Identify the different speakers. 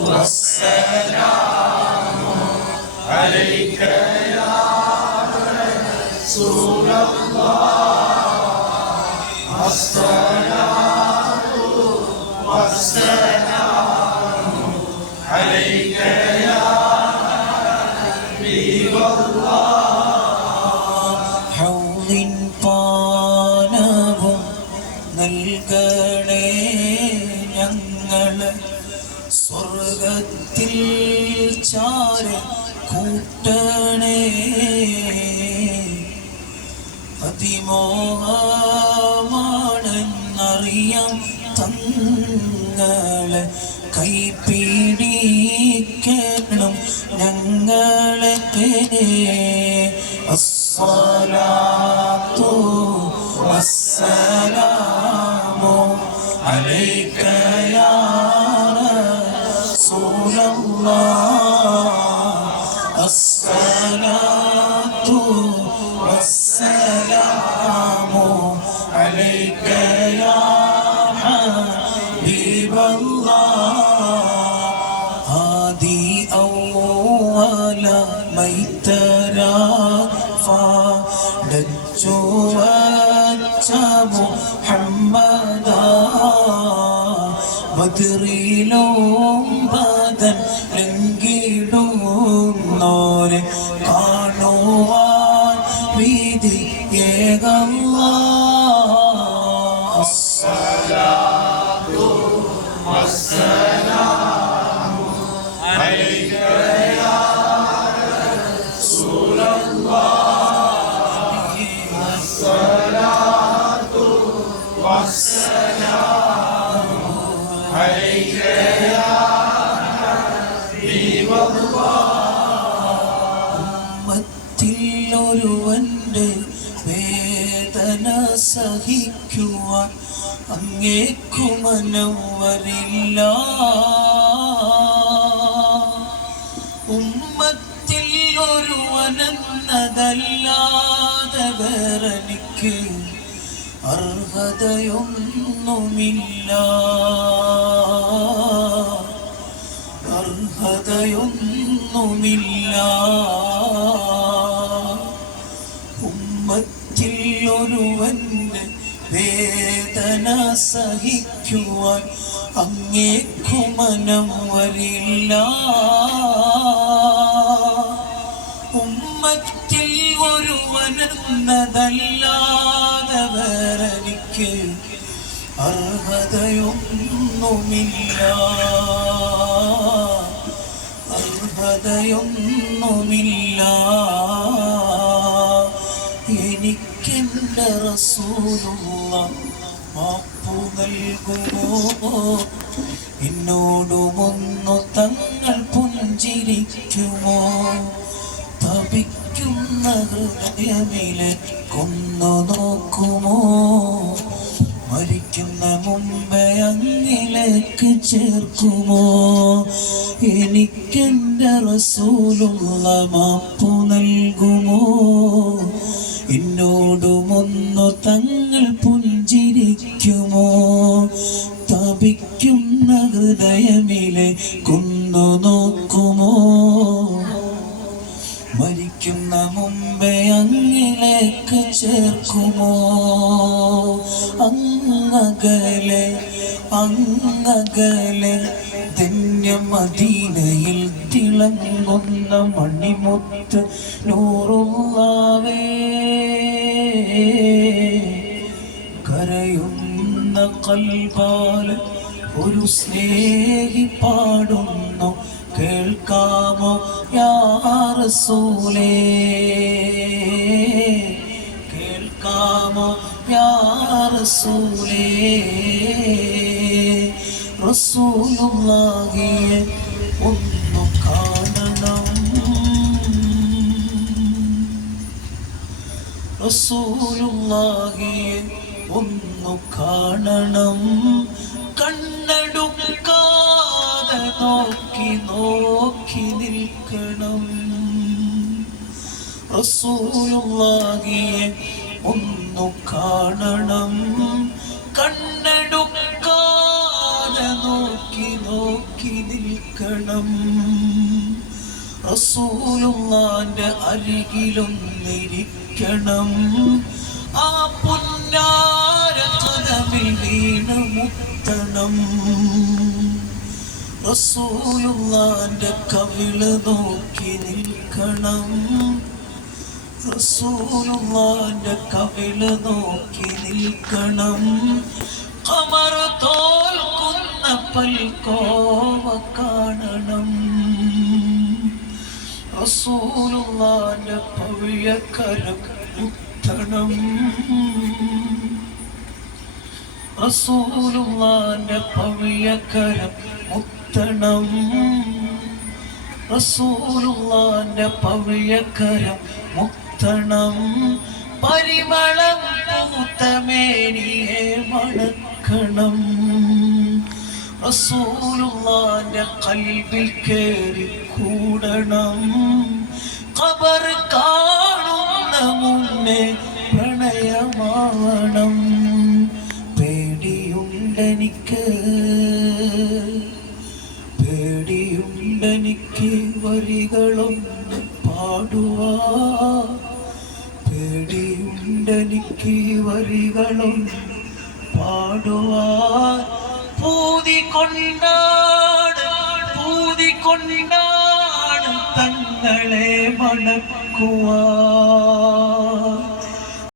Speaker 1: والسلام عليك يا رسول الله الصلاة والسلام عليك يا حبيب الله
Speaker 2: ഹൗലിൻ പാനവും നൽകണേ ഞങ്ങള് സ്വർഗത്തിൽ ചാര കൂട്ടണേ. അതിമോഹമാണെന്നറിയാം തങ്ങളെ. കൈപ്പിടിക്കണം ഞങ്ങളെ അസ്സലാത്തു അസ്സലാമോ അലൈക الصلاة والسلام عليك يا حبيب الله. هذه أول من ترفع نجوت محمدا. بدري لوم കാണുവാൻ വിധി ഏകല്ലാ ഒരുവന്റെ വേദന സഹിക്കുവാൻ അങ്ങേക്കു മനവരില്ല. ഉമ്മത്തിൽ ഒരുവനെന്നതല്ലാതെ വേറെനിക്ക് അർഹതയൊന്നുമില്ല. അർഹതയൊന്നുമില്ല. വേദന സഹിക്കുവാൻ അങ്ങേക്കു മനം വരില്ല ഉമ്മത്തിൽ ഒരുവനെന്നതല്ലാതെ വേറെനിക്ക് അർഹതയൊന്നുമില്ല. അർഹതയൊന്നുമില്ല. എനിക്കെന്റെ റസൂലുള്ള മാപ്പു നൽകുമോ എന്നോടുമൊന്നു തങ്ങൾ പുഞ്ചിരിക്കുമോ? തപിക്കുന്ന ഹൃദയമിലെ കൊന്നു നോക്കുമോ? മരിക്കുന്ന മുമ്പേ അങ്ങിലേക്ക് ചേർക്കുമോ? എനിക്കെന്റെ റസൂലുള്ള മാപ്പു നൽകുമോ? എന്നോടുമൊന്നു തങ്ങൾ പുഞ്ചിരിക്കുമോ തപിക്കുന്ന ഹൃദയമിലെ കുന്നു നോക്കുമോ? മരിക്കുന്ന മുമ്പേ അങ്ങിലേക്ക് ചേർക്കുമോ? അങ്ങകലെ അങ്ങകലെ ധന്യമദീനയിൽ തിളങ്ങുന്ന മണിമുത്ത് നൂറുള്ളവേ. കൽപാൽ ഒരു സ്നേഹി പാടുന്നു. കേൾക്കാമോ യാറസൂലേ കേൾക്കാമോ യാറസൂലേ റസൂലുള്ളാഹിയെ ഒന്നു കാണണം. റസൂലുള്ളാഹിയെ ഒന്നു കാണണം. കണ്ണടുക്കാതെ നോക്കി നോക്കി നിൽക്കണം. റസൂലുള്ളാഹിയെ ഒന്നു കാണണം. കണ്ണടുക്കാതെ നോക്കി നോക്കി നിൽക്കണം. റസൂലുള്ളാന്റെ അരികിലൊന്നിരിക്കണം. ആ കലമിൽ മുത്തണം റസൂലുള്ളാന്റെ കവിൾ നോക്കി നിൽക്കണം. റസൂലുള്ളാന്റെ കവിള നോക്കി നിൽക്കണം. കമർ തോൽക്കുന്ന പൽക്കോവ കാണണം. റസൂലുള്ളാന്റെ പവിഴ കരം മുത്തണം റസൂലുള്ളാന്റെ മുത്തണം. റസൂലുള്ളാന്റെ മുത്തണം. പരിമളം പൂത്തമേനിയെ മണക്കണം. റസൂലുള്ളാന്റെ കൽബിൽ കേറി കൂടണം. ഖബർ കാണുന്ന മുന്നേ പ്രണയമാവണം. പേടിയുണ്ടെനിക്ക് വരികളും പാടുവാ. പേടിയുണ്ടെനിക്ക് വരികളും പാടുവാ. പൂതി കൊണ്ടാണ് പൂതി കൊണ്ടാണ് തങ്ങളെ മണക്കുവാൻ